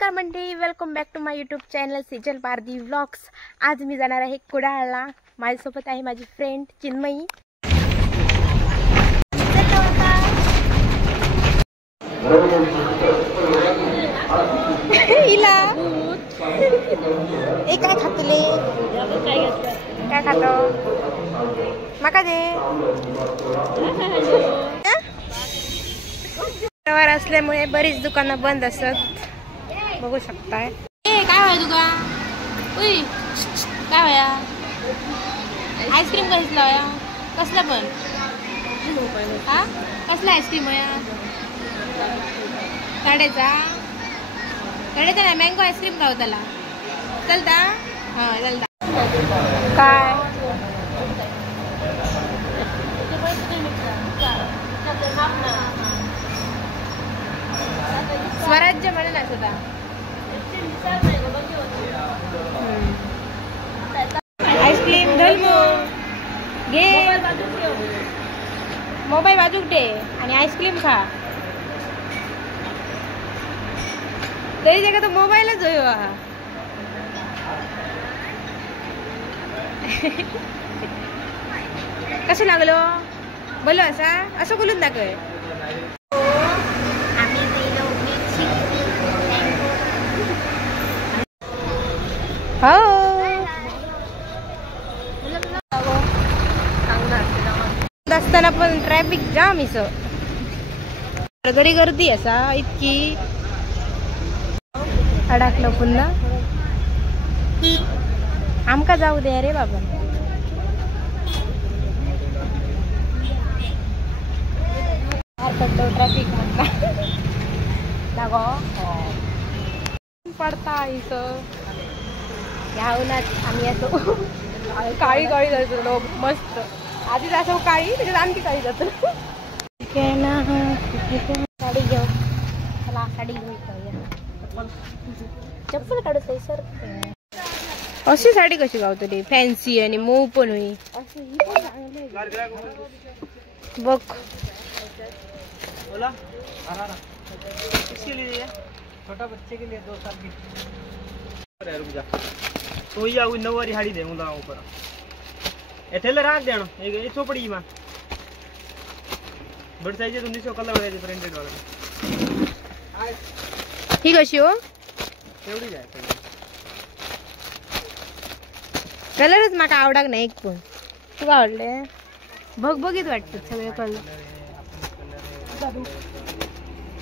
नमस्कार मंडळी, welcome back to my YouTube channel Sejal Pardhi vlogs. आज मी जाणार आहे कुडाळला। माझ्यासोबत आहे माझी फ्रेंड चिन्मयी। हिला एक काय खातले काय खातो मका दे रविवार असल्यामुळे बरीच दुकानं बंद असत, बघू शकताय। ए काय होय तुका? उई काय होया? आईस्क्रीम कसला होया? कसला पण हा कसला आईस्क्रीम होया? काढायचा काढायचा ना, मँगो आईस्क्रीम खाऊ त्याला चलता? हा चलता। काय स्वराज्य म्हणे ना सुद्धा आईस्क्रीम धलमो घे, मोबाईल बाजूक दे आणि आईस्क्रीम खा। तरी जगा तो मोबाईलच होय हा। कसं लागलो बोलो असा असं बोलून दाखव। हो असताना पण ट्रॅफिक जाम इस घरी गर्दी असा इतकी अडकलो पुन्हा। आमका जाऊ दे रे बाबा। ट्रॅफिक म्हणता पडता इस ह्याहूनच आम्ही येतो काळी काळी जायचो मस्त। आधीच असं काळी त्याच्यात आणखी काळी जातो ना। साडी घेऊ चला, साडी घेऊ चप्पल काढत सर। अशी साडी कशी गावतली फॅन्सी आणि मऊ पण होई बघ। छोटा बच्चे के लिए 2 साल की रुक जा तो ही आउ नवारी हाड़ी दे उंदा ऊपर एथेले राख देण एक चोपड़ी में बड़ साइज है 1900 कलर है प्रिंटेड वाला ही कशी हो एवढी जाय कलरच माका आवडाक नाही एक पण। तुका आवडले? भगभगीत वाटतात सगळे कलर।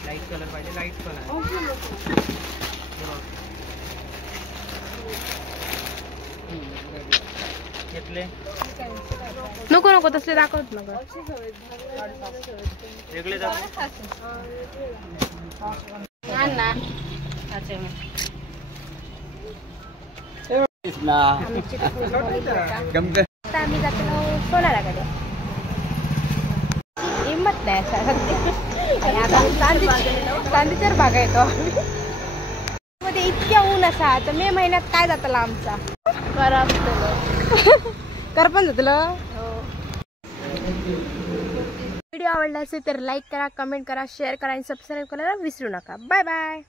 लाइट कलर पाहिजे, लाइट कलर घेतले नको नको तसले दाखवत नका वेगळे दाखव ना। आम्ही जातो सोनाराकडे, हिंमत नाही चांदीचर भागा येतो मध्ये इतक्या ऊन असा तर मे महिन्यात काय जातला आमचा करपण जातलं। व्हिडिओ आवडला असेल तर लाईक करा, कमेंट करा, शेअर करा आणि सबस्क्राईब करायला विसरू नका। Bye bye.